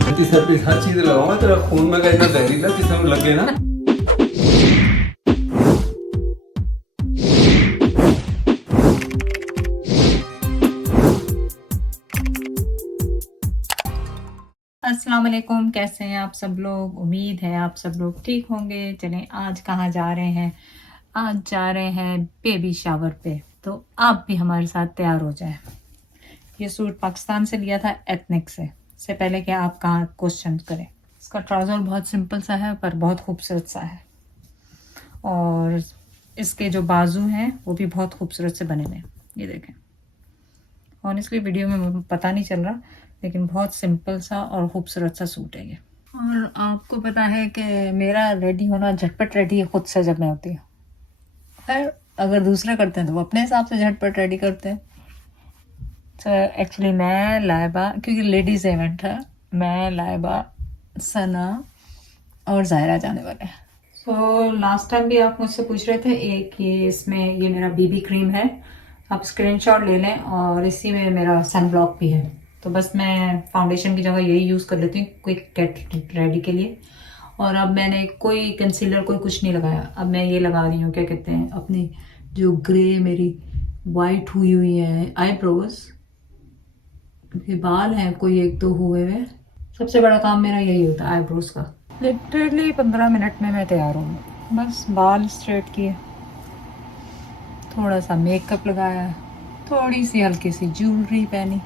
बेटे सर पे हर चीज लगाऊंगा, तेरा खून में का इतना जहरीला किसी में लगे ना। अस्सलाम वालेकुम, कैसे हैं आप सब लोग। उम्मीद है आप सब लोग ठीक होंगे। चलें आज कहाँ जा रहे हैं, आज जा रहे हैं बेबी शावर पे, तो आप भी हमारे साथ तैयार हो जाए। ये सूट पाकिस्तान से लिया था एथनिक से पहले कि आप कहाँ क्वेश्चन करें। इसका ट्राउज़र बहुत सिंपल सा है पर बहुत खूबसूरत सा है, और इसके जो बाजू हैं वो भी बहुत खूबसूरत से बने हुए हैं। ये देखें, ऑनेस्टली वीडियो में पता नहीं चल रहा, लेकिन बहुत सिंपल सा और खूबसूरत सा सूट है ये। और आपको पता है कि मेरा रेडी होना झटपट रेडी है खुद से जब मैं होती हूँ। खैर अगर दूसरा करते हैं तो वो अपने हिसाब से झटपट रेडी करते हैं। तो एक्चुअली मैं लाइबा, क्योंकि लेडीज़ इवेंट है, मैं लाइबा, सना और ज़ायरा जाने वाले हैं। सो लास्ट टाइम भी आप मुझसे पूछ रहे थे एक ये इसमें ये मेरा बीबी क्रीम है, आप स्क्रीनशॉट ले लें, और इसी में मेरा सन ब्लॉक भी है। तो बस मैं फाउंडेशन की जगह यही यूज़ कर लेती हूँ क्विक गेट रेडी के लिए। और अब मैंने कोई कंसीलर कोई कुछ नहीं लगाया, अब मैं ये लगा रही हूँ, क्या कहते हैं, अपनी जो ग्रे मेरी वाइट हुई है आईब्रोज, क्योंकि बाल हैं कोई एक दो हुए हुए। सबसे बड़ा काम मेरा यही होता है आईब्रोज का। लिटरली 15 मिनट में मैं तैयार हूँ। बस बाल स्ट्रेट किए, थोड़ा सा मेकअप लगाया, थोड़ी सी हल्की सी ज्वेलरी पहनी।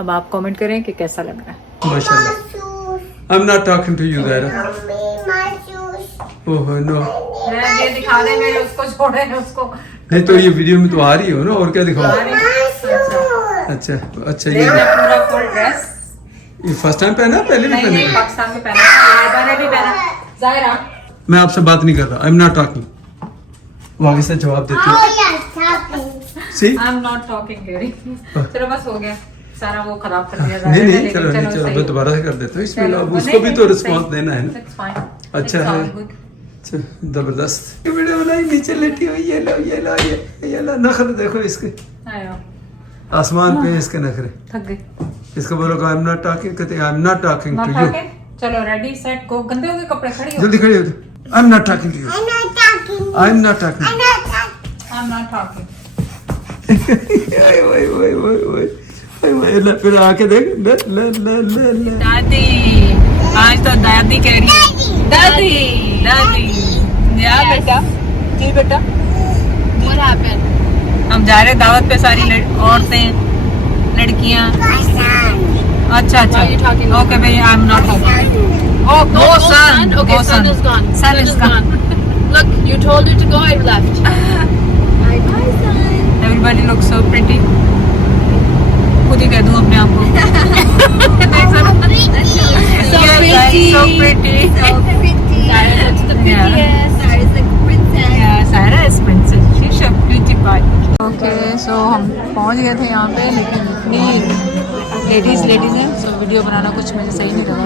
अब आप कमेंट करें कि कैसा लग रहा है। माशाल्लाह। I'm not talking to you, Zaira. Oh no. ये दिखा दे, मेरे उसको छोड़े उसको। नहीं तो ये वीडियो में तो आ रही हो ना, और क्या दिखाऊं? अच्छा अच्छा। ये पूरा फुल ड्रेस ये फर्स्ट टाइम पहना, पहले भी पहना? पाकिस्तान में पहना, मैंने भी पहना। जायरा, मैं आपसे बात नहीं कर रहा। I'm not talking. वो आगे से जवाब देती है। See? I'm not talking Gary। चलो बस हो गया, सारा वो खराब कर दिया। नहीं नहीं, चलो नहीं, चलो मैं दोबारा से कर देता हूँ। इसमें अब उसको भी तो रिस्पॉन्स देना है ना। अच्छा है, जबरदस्त वीडियो बनाई। नीचे लेटी हुई, ये लो ये लो ये लो, नखरे देखो इसके, आसमान पे इसके नखरे। थक गई। इसको बोलो आई एम नॉट टॉकिंग, कहते I am not talking to you. चलो रेडी सेट गो। गंदे हो गए कपड़े, खड़ी हो जल्दी खड़ी हो जाओ। I am not talking to you, I am not talking, I am not talking. ओए ओए ओए ओए ओए, ले फिर आके देख, ले ले ले ले ले। दादी, आज तो दादी कह रही है। दादी दादी या बेटा, जी बेटा। What happened? हम जा रहे हैं दावत पे, सारी औरतें लड़कियां। अच्छा अच्छा, ओके भाई, आई am not talking. Oh, go son. Okay, son is gone. Son is gone. Look, you told her to go, I left. Bye bye, son. Everybody looks so pretty. खुद ही कह दूं अपने आप को। So pretty. So pretty. So pretty. Sarah looks the prettiest. Sarah's like a princess. Yeah, Sarah is princess. She's a beauty pie. Okay, so हम पहुंच गए थे यहाँ पे, लेकिन इतनी लेडीज़ हैं, सो वीडियो बनाना कुछ मुझे सही नहीं लगा।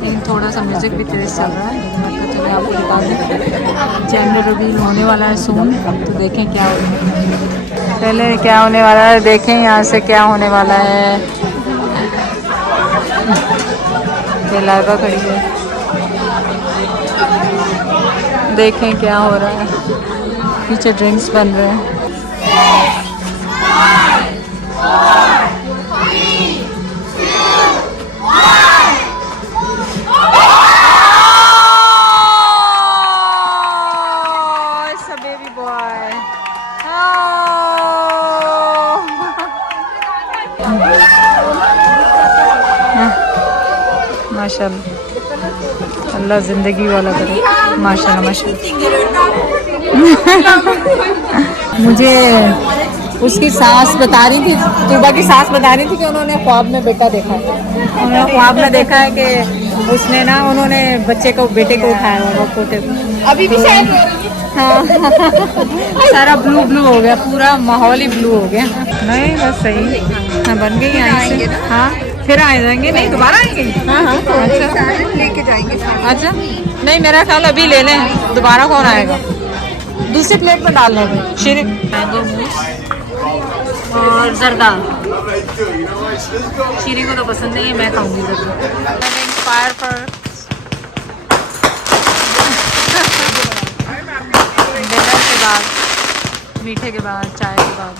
लेकिन थोड़ा सा म्यूज़िक भी तेज़ चल रहा है, लेकिन मैं चलिए आपको बता दें जेंडर रिवील होने वाला है सून, तो देखें क्या होने वाला है। पहले क्या होने वाला है देखें, यहाँ से क्या होने वाला है। ये लाइबा खड़ी है, देखें क्या हो रहा है। पीछे ड्रिंक्स बन रहे हैं। माशाल्लाह, अल्लाह जिंदगी वाला करे। माशाल्लाह माशाल्लाह। मुझे उसकी सास बता रही थी, तुबा की सास बता रही थी कि उन्होंने ख्वाब में बेटा देखा है। उन्होंने ख्वाब में देखा है कि उसने ना, उन्होंने बच्चे को, बेटे को उठाया होगा, पोते को। अभी भी शायद हो रही है। हाँ सारा ब्लू ब्लू हो गया, पूरा माहौल ही ब्लू हो गया। नहीं बस सही, हाँ बन गई यहाँ से। हाँ फिर आ जाएंगे, नहीं दोबारा आएंगे। हाँ हाँ अच्छा लेके जाएंगे। अच्छा नहीं, मेरा ख्याल अभी ले लें, दोबारा कौन आएगा। दूसरी प्लेट में डाल लेंगे। मैंगो मूस और जर्दा। शीरी को तो पसंद नहीं है, मैं खाऊंगी जर्दा। फायर पर डिनर के बाद, मीठे के बाद, चाय के बाद।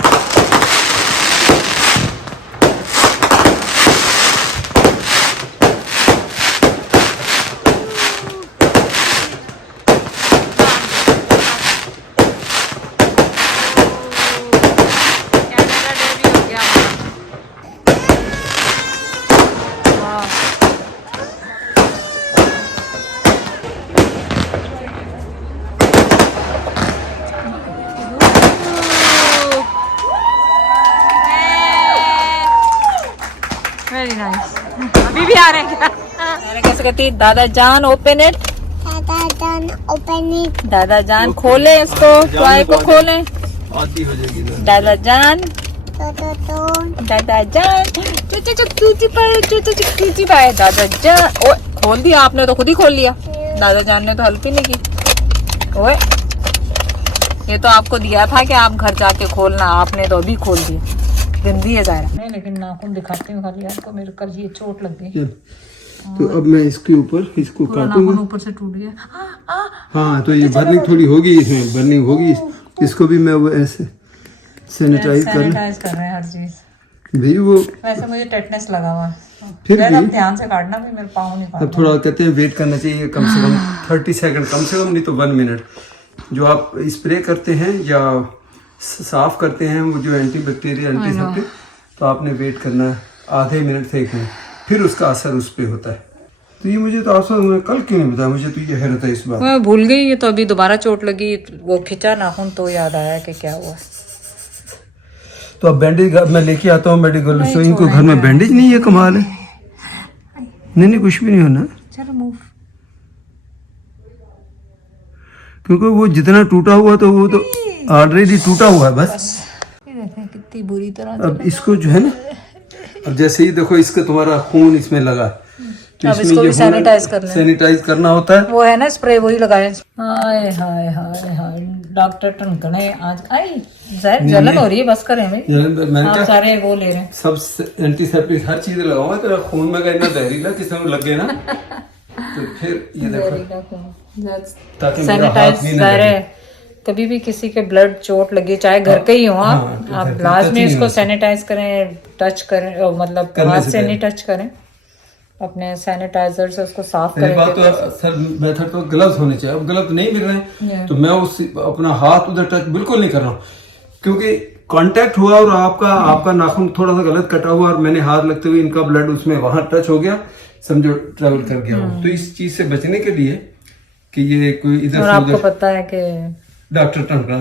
Very nice. अभी भी आ रहे हैं क्या? कैसे कहती दादा जान ओपन इट, दादा जान खोले इसको, टॉय को खोले, आती हो जाएगी ना। दादा जान, दादा जान, क्यूटी पाए दादा जान। ओ खोल दिया आपने तो, खुद ही खोल लिया। दादा जान ने तो हेल्प ही नहीं की। ओए ये तो आपको दिया था कि आप घर जाके खोलना, आपने तो अभी खोल दिया। गंदी है ज़ाहिरा। नहीं लेकिन नाखून दिखाती हूँ खाली आपको, मेरे कल ये चोट लग गई। तो अब मैं इसके ऊपर इसको काटूंगा। ऊपर से टूट गया। हाँ तो ये बर्निंग थोड़ी होगी, इसमें बर्निंग होगी। इसको भी मैं वो ऐसे सैनिटाइज कर रहे हैं हर चीज। भाई वो वैसे मुझे टेटनेस लगा हुआ है, फिर यार भी अब ध्यान से काटना, भी मेरे पाँव नहीं अब काटना। थोड़ा कहते हैं वेट करना चाहिए कम से कम 30 सेकंड, कम से कम नहीं तो 1 मिनट। जो आप स्प्रे करते हैं या साफ करते हैं वो जो एंटीबैक्टीरिया एंटीसेप्टिक, तो आपने वेट करना है आधे मिनट से 1 मिनट, फिर उसका असर उस पर होता है। तो ये मुझे तो आपसे कल क्यों नहीं बताया, मुझे तो ये हैरत है इस बात। मैं भूल गई, ये तो अभी दोबारा चोट लगी, वो खिंचा नाखून तो याद आया कि क्या हुआ। तो अब बैंडेज मैं लेके आता हूँ मेडिकल से। इनको घर में बैंडेज नहीं है, कमाल है। नहीं कुछ भी नहीं होना, चलो मूव। क्योंकि वो जितना टूटा हुआ तो वो तो ऑलरेडी टूटा हुआ है बस। ये देखें कितनी बुरी तरह। अब इसको जो है ना, अब जैसे ही देखो इसका तुम्हारा खून इसमें लगा, तो अब इसको भी सैनिटाइज कर लें। सैनिटाइज करना होता है। वो है ना स्प्रे, वही लगाए। हाय हाय हाय हाय, डॉक्टर टनकने आज आई। जहर जलन हो रही है, बस करें भाई। मैंने आप क्या सारे वो ले रहे हैं। सब एंटीसेप्टिक हर चीज लगाऊंगा, तेरा खून में इतना जहरीला किसी में लग गया ना, तो फिर ये देखो ताकि मेरा हाथ भी ना लगे। कभी भी किसी के ब्लड चोट लगी, चाहे घर के ही हो आप लाजमी इसको सैनिटाइज करें, टच करें, मतलब हाथ से नहीं टच करें, अपने सैनिटाइजर से उसको साफ पहली करें। बात तो सर मेथड तो ग्लव्स होने चाहिए। अब ग्लव्स नहीं मिल रहे हैं तो मैं उस अपना हाथ उधर टच बिल्कुल नहीं कर रहा हूँ, क्योंकि कांटेक्ट हुआ और आपका नाखून थोड़ा सा गलत कटा हुआ और मैंने हाथ लगते हुए इनका ब्लड उसमें वहां टच हो गया, समझो ट्रेवल कर गया हो। तो इस चीज से बचने के लिए कि ये कोई इधर और से आपको उधर पता है कि डॉक्टर टनका